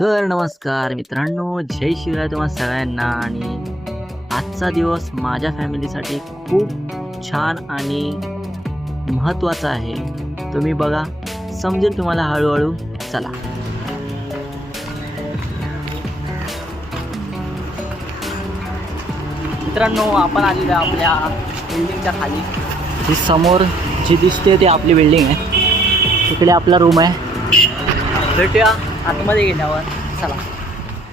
तर नमस्कार मित्रांनो, जय शिवराय तुम्हा सगळ्यांना. आणि आजचा दिवस माझ्या फॅमिलीसाठी खूप छान आणि महत्त्वाचा आहे. तुम्ही बघा, समजेल तुम्हाला हळूहळू. चला. मित्रांनो, आपण आलेलो आहे आपल्या बिल्डिंगच्या खाली. ही समोर जी दिसते ती आपली बिल्डिंग आहे. तिकडे आपला रूम आहे. भेटूया आतमध्ये गेल्यावर. चला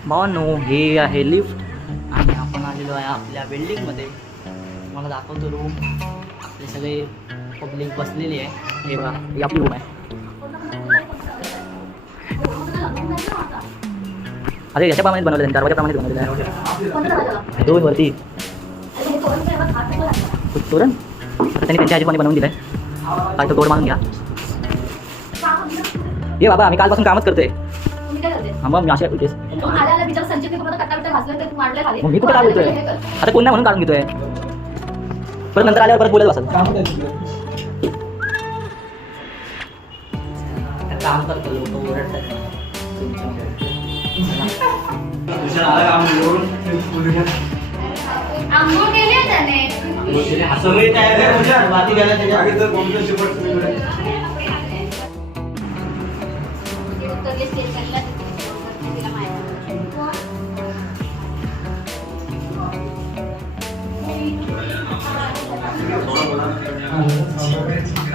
भावांनो, हे आहे लिफ्ट आणि आपण आलेलो आहे आपल्या बिल्डिंगमध्ये. मला दाखवतो रूम. आपले सगळे पब्लिक बसलेली आहे. हे बघा, ही आपली रूम आहे. अरे याच्याप्रमाणेच बनवलं त्यांनी, दरवाजाप्रमाणेच बनवलेलं आहे. दोन वरती तोरण आता त्यांनी त्यांच्या आजीप्रमाणे बनवून दिलं आहे. काय तो तोड मारून घ्या. ये बाबा, आम्ही कालपासून कामच करतोय. मग मी अशा कुठेच मग मी कुठे काय बोलतोय आता, कोण नाही म्हणून काढून घेतोय. परत नंतर आल्यावर परत बोलत बसाल. काम करतो लोक ओरडतात.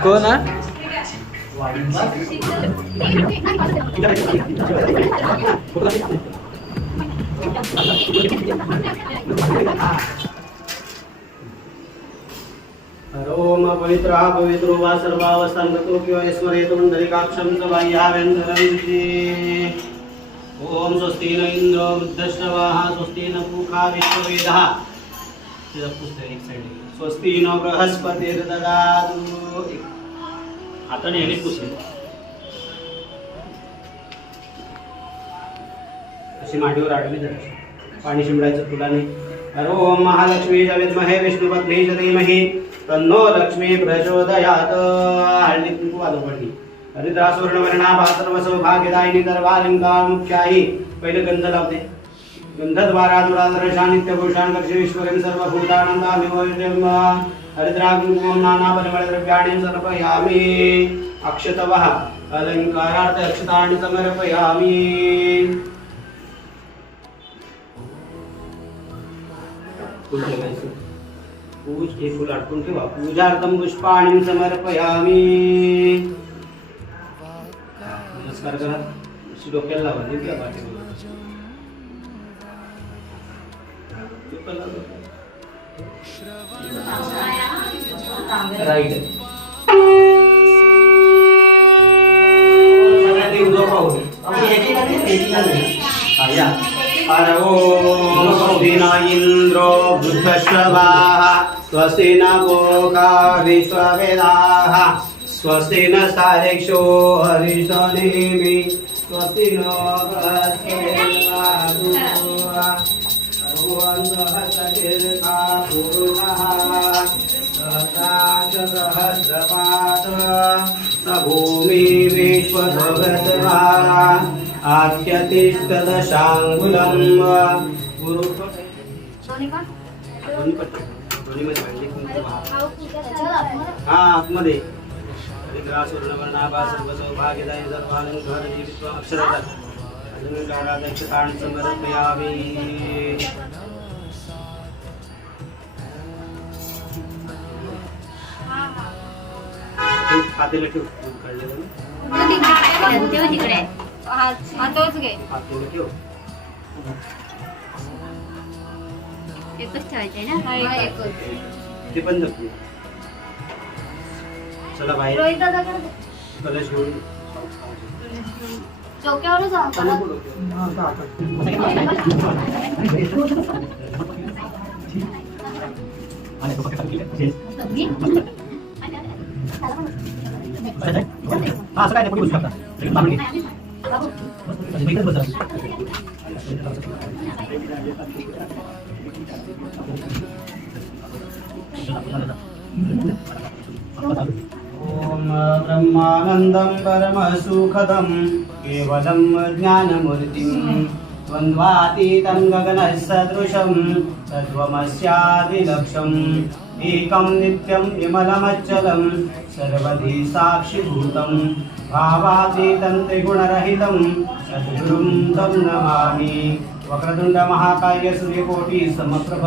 कोण ओम पवित्रः पवित्रो वा सर्वावस्थां गतो किंवा ईश्वरेतो मंडलिकाक्षं च बाह्याभ्यन्तरं. ओम स्वस्ति न इंद्रो वृद्धश्रवाः स्वस्ति न पूषा विश्ववेदः. तिला पुस्तक एक साइड. स्वस्ति न बृहस्पतिर्ददातु. आता नेहमी पुस्तक अशी मांडीवर आडवी धरायची. पाणी शिंपडायचं तुला नाही. ओम महालक्ष्मी च विद्महे विष्णुपत्नी च धीमहि तन्नो लक्ष्मी प्रचोदयात्. हळदी कुंकू वाजव पडली. हरिद्रासुवर्णवर्णाभासर्व सौभाग्यदायिनी सर्वालंकार मुख्याही. पहिले गंध लावते. गंधद्वारा दुरादर्शा नित्यपुरुषान् कक्ष विश्वकं सर्वभूतानंदामिवोजम. हरिद्रा कुंकुमं नाना परिमलद्रव्याणि समर्पयामि. अक्षतवः अलंकारार्थ अक्षतानि समर्पयामि. फूल ठेवायचं. पूज हे फूल अडकून ठेवा. पूजार्थम पुष्पाणि समर्पयामि. नमस्कार करा. डोक्याला लावा. दिव्या पाठी राईट. इंद्रो वृद्धश्रवाः स्वस्ति न पूषा विश्ववेदाः स्वस्ति न सारिक्षो हरिषनेमि स्वस्ति नो भूमि विश्वभगतः आद्यतिष्ठदशाङ्गुलं. आतमध्ये सौभाग्यदायी सर्वालंकार अक्षरात अलंकाराध्यक्षतान् समर्पयामि. पातेलं ठेव. काढलेलं तिकडे हातोच घे. पातेलं ठेव. एकच ठेवायचे ना. ते पण नक्की. चला बाहेर. कलश घेऊन चौक्यावर जाऊ. असं काय नाही. पुढे बसू शकता. ओम ब्रह्मानन्दं परमसुखदं केवलं ज्ञानमूर्तिं द्वन्द्वातीतं गगनसदृशं तत्त्वमस्यादिलक्ष्यम् एकं नित्यं विमलमच्चलं सर्वधी साक्षिभूतं भावातीतं त्रिगुणरहितं सद्गुरुं तं नमामि। वक्रतुण्ड महाकाय सूर्यकोटि समप्रभ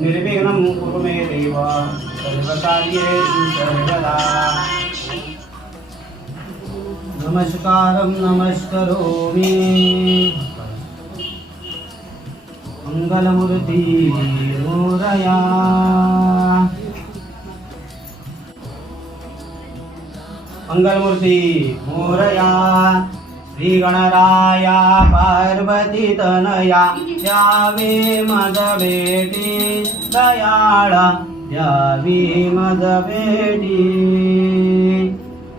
निर्विघ्नं कुरु मे देव सर्वकार्येषु सर्वदा। नमस्कारं नमस्करोमि मंगलमूर्ति मोरया। मंगलमूर्ति मोरया श्री गणराया पार्वती तनया यावे मद बेटी दयाळा यावी मद बेटी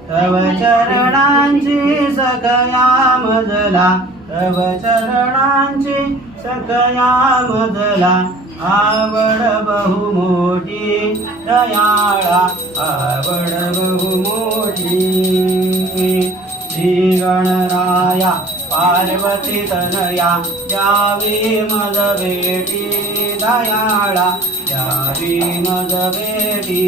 तव चरणांची सखया मजला तव चरणांची सखया मजला आवड बहु मोठी दयाळा आवड बहु मोठी। श्री गणराया पार्वती तनया यावी मद बेटी दयाळा यावी मद बेटी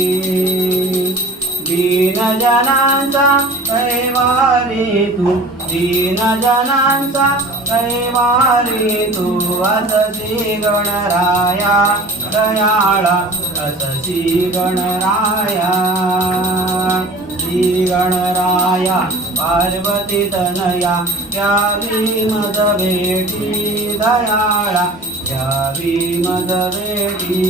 दीन जनांचा कैवारी तू दीन जनांचा कैवारी तू अससी गणराया दयाळा अससी गणराया। श्री गणराया पार्वती तनया यावी मद बेटी दयाळा यावी मद बेटी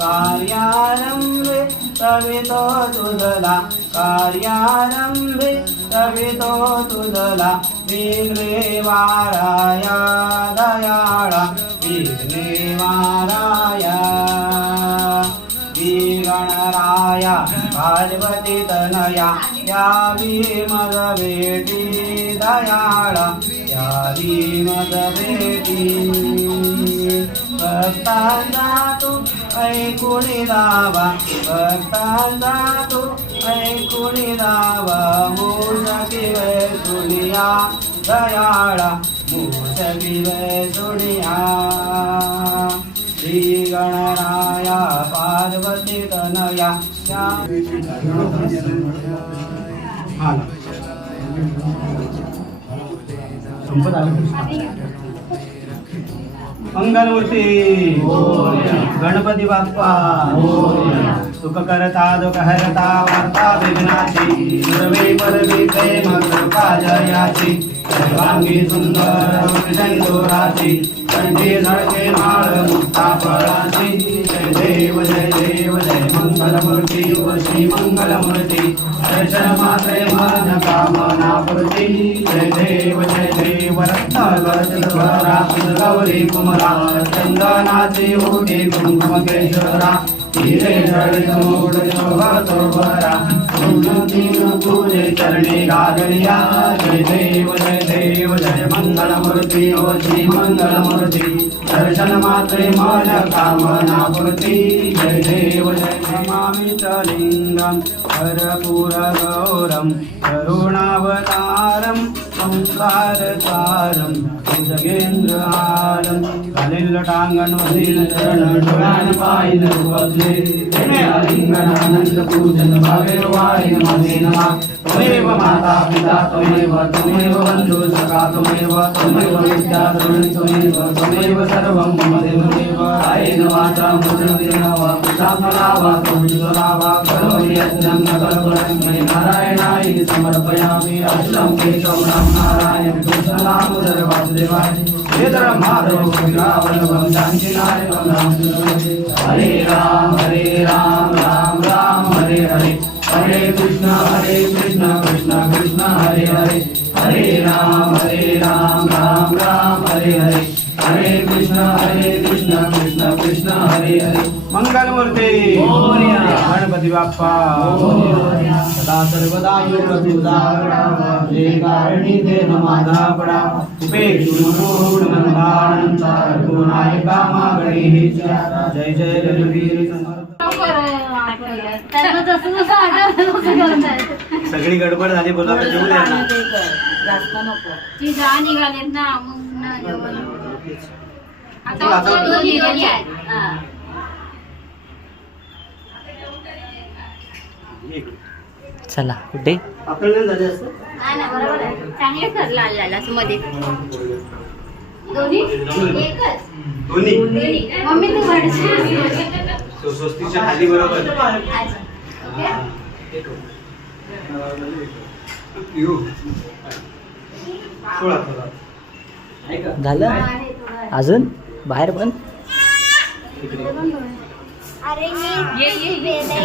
कार्यारंभे तवितो तुझला कार्यारंभे तवितो तुझला विघ्ने वाराया दयाळा विघ्ने वाराया। श्री गणराया पार्वती तनया यावी मद बेटी दयाळा यावी मद बेटी भक्तांचा तू ऐकुणी रावा भक्तांचा तू ऐकुणी रावा मूषकी वैसुनिया दयाळा मूषकी वैसुनिया। श्री गणराया पार्वती तनया मंगलमूर्ती गणपती बाप्पा सुख करता दुःख हरता वार्ता विघ्नाची सर्वे परवी प्रेम कृपा जयाची सर्वांगी सुंदर सिंदुराची कंठी झळके माळ मुक्ता फळाची जय देव जय देव जय मंगलमूर्ती व श्री मंगलमूर्ती दर्शन मात्रे मन कामना पूर्ती जय देव रत्नगर्भरा गौरी कुमरा चंदनाची ओटी कुंकुम केशरा हिरे जडित मोड शोभतो बरा तुझे चरणी लागलिया जय देव जय मंगलमूर्ती ओ श्री मंगलमूर्ती दर्शन मात्रे मन कामना पूर्ती जय देव जय नमामि च लिंगं कर्पूर गौरं करुणावतारं संसारसारं भुजगेन्द्रहारं कलिलटांगणोदीन चरण डोळ्याने पाहिन रूपले लिंगनानंद पूजन भावे वाणी नमः नमः। त्वमेव माता पिता त्वमेव बन्धु सखा त्वमेव विद्या द्रविणी त्वमेव सर्वं मम देवदेव कायेन वाचा मनसेन वा कुशला वा तमोजला वा करोमि यत्नं न करोमि नारायणाय समर्पयामि अष्टं केशवं नारायण कृष्णदामोदर वासुदेवाय श्रीधरं माधव कविरावल्लभं शान्तिनायकं हरे राम राम राम हरे हरे हरे कृष्ण कृष्ण कृष्ण हरे हरे हरे राम राम राम हरे हरे हरे कृष्ण कृष्ण कृष्ण हरे हरे। मंगलमूर्ती गणपती बाप्पा सदा सर्वदा योग तुझा जे कारणी ते नमाजा पडा उपेक्षुण मंदानंद नायका मागणी जय जय रघुवीर समर्थ। त्यांना जसं जसं आठवलं तसं करून जायचं. सगळी गडबड झाली बोला जेवू द्या ना. जास्त नको. ती जा निघालेत ना मग ना जेवण. आता आता- दोन निघाली आहेत. हा. चला कुठे आपल्याला झाले असतं हा ना बरोबर आहे. चांगले कर लाल लाल असं मध्ये दोन्ही एकच दोन्ही मम्मी तू घडची स्वस्तीच्या खाली बरोबर ओके. सोळा सोळा. झालं अजून बाहेर पण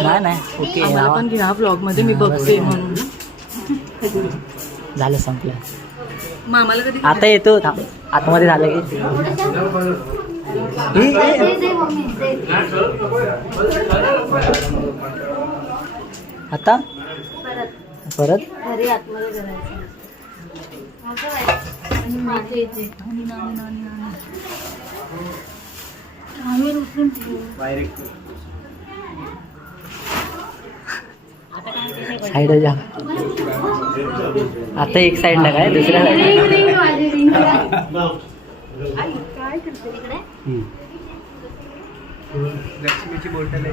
नाही नाही ओके ह्या ब्लॉग मध्ये मी बघते म्हणून. झालं संपलं मामाला कधी आता येतो थांब. आतमध्ये झालं की आता परत घरी आतमध्ये करायचं. आणि माझ्या इथे आम्ही उठून ठेवू. बाहेर एक साईड जा आता एक साईडला काय दुसऱ्या रिंग साईड रिंग वाजली रिंग. आई, काय करते तिकडे? लक्ष्मीची बोटल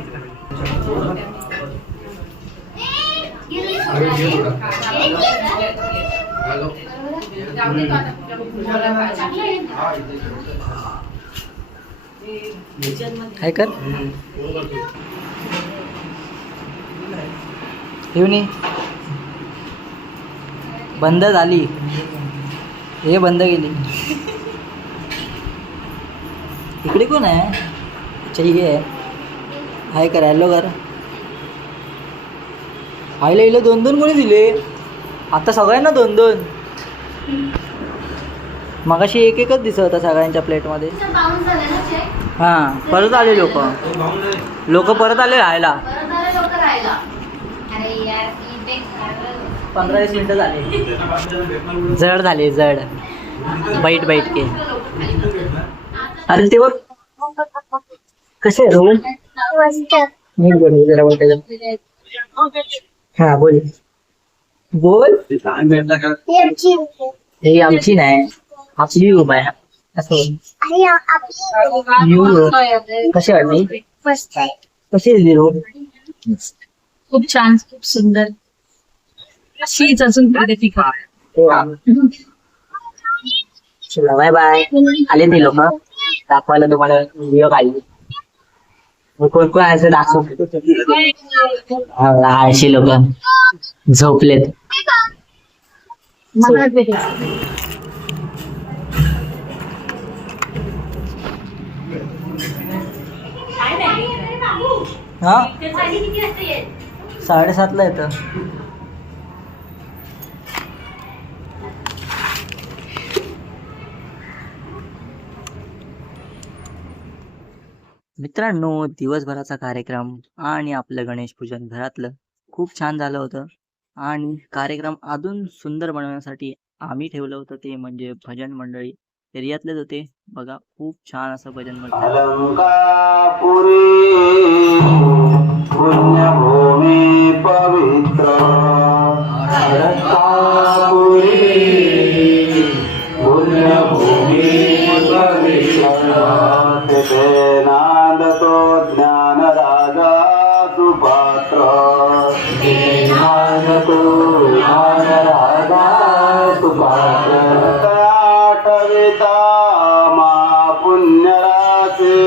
काय कर येऊन ये. बंद झाली हे बंद केली. इकडे कोण आहे चाहिए हाय कर हॅलो कर. आईला इला 2-2 कोणी दिले आता सगळ्यांना 2-2. मगाशी एक एकच दिसत होता सगळ्यांच्या प्लेटमध्ये. तिचं bounce झालं ना check? हां परत आले लोक परत आले राहायला. परत आले लोकं राहायला. अरे यार, इथे 15-20 मिनिटं झाले. जड झाले जड बैठ के. अरे ते बघ कसे आहे रोहन नीट बोल जरा बोल त्याच्यात. हा बोल बोल. ही आमची नाही आपली रूम आहे असं बोल. कशी वाटली कशी दिली रूम. खूप छान खूप सुंदर अशीच अजून प्रगती कर. चला बाय बाय. आले ते लोक दाखवायला तुम्हाला व्हिडिओ काढली. कोण कोण असं दाखव आळशी लोक झोपलेत. हा 7:30 येतं. मित्रांनो दिवसभराचा कार्यक्रम आणि आपलं गणेश पूजन घरातलं खूप छान झालं होतं. आणि कार्यक्रम अजून सुंदर बनवण्यासाठी आम्ही ठेवलं होतं ते म्हणजे भजन मंडळी एरियातलेच होते. बघा खूप छान असं भजन मंडळ. अलंकापुरी पुण्यभूमी पवित्र अलंकापुरी पुण्यभूमी पवित्र तेथे नांदतो ज्ञान राजा सुपात्र नांदतो ज्ञान राजा सुपात्र आठविता पुण्यरासे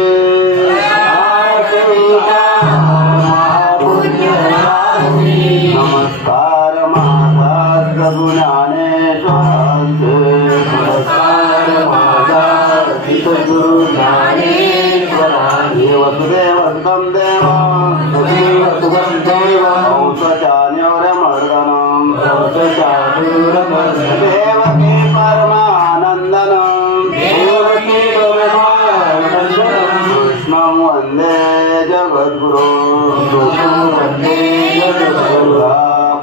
नमस्कार माझा प्रभू ज्ञानेश्वरांचे नमस्कार माझा गुरु ज्ञानेश्वरांचे वसुदेव सुतम देव सुतम देव हंसचान्यौर्य मर्दनम देवकी परमानंदनम देवकी कृष्णं वन्दे जगद्गुरो वन्दे जगद्गुरो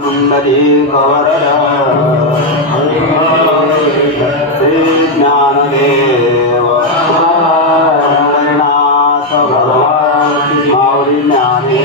पुण्डरीकवरदा श्री ज्ञानदेव हरिनाथ भगवान माऊली ज्ञाने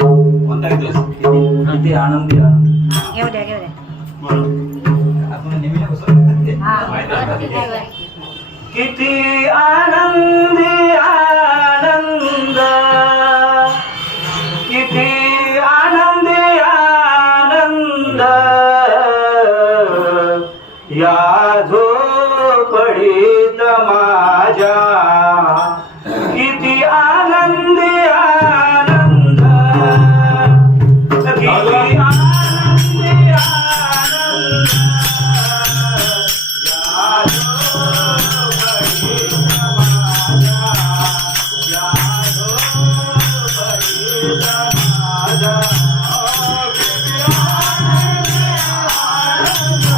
कोणता घेतोस? किती आनंदी आहे. घेऊ द्या घेऊ द्या आपण नेहमी बसतो. हा वरती काय वर? किती आनंदी आनंद, किती आनंदी आनंद, या झोपडीत माझ्या किती आनंदी आनंद, किती आनंदी आनंद, या झोपडीत माझ्या, या झोपडीत माझ्या, किती आनंदी आनंद.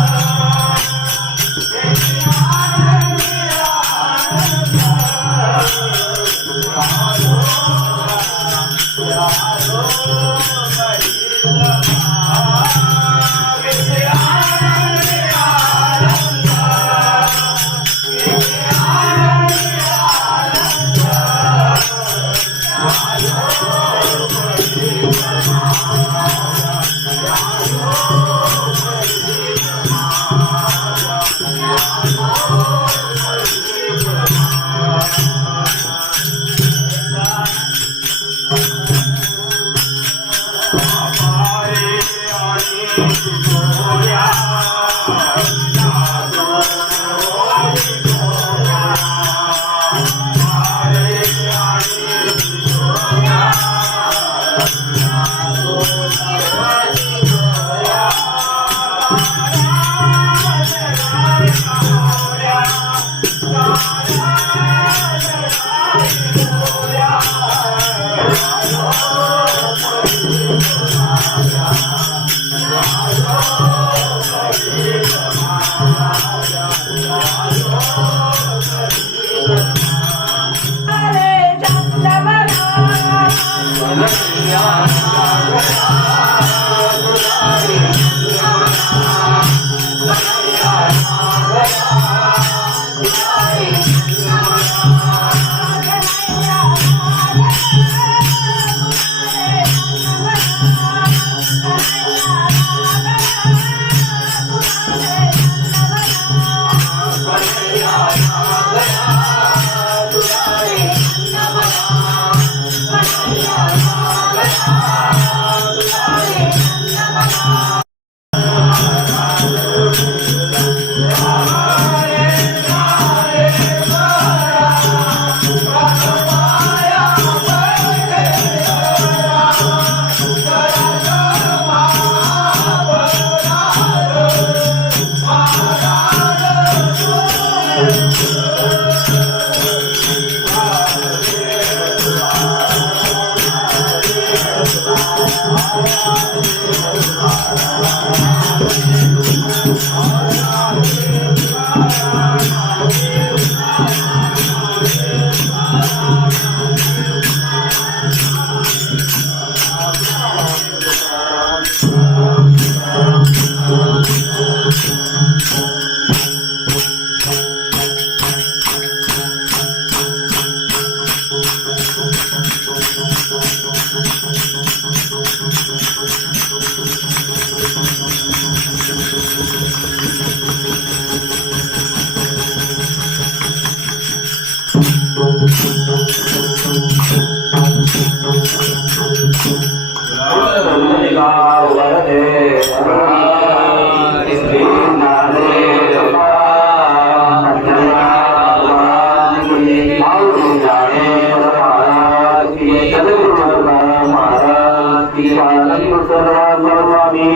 स्वामी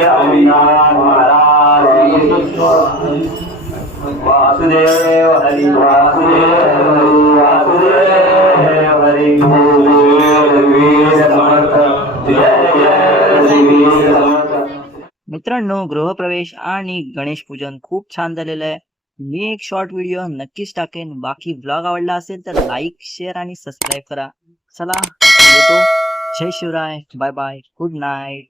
अविनाश महाराज वासुदेव हरि वासुदेव वासुदेव हरि वीर समर्थ जय जय वीर समर्थ. मित्रांनो, गृहप्रवेश आणि गणेश पूजन खूप छान झालेलं आहे. मी एक शॉर्ट व्हिडिओ नक्कीच टाकेन. बाकी ब्लॉग आवडला असेल तर लाईक, शेअर आणि सबस्क्राईब करा. चला येतो. जय Shivray. Bye bye. Good night.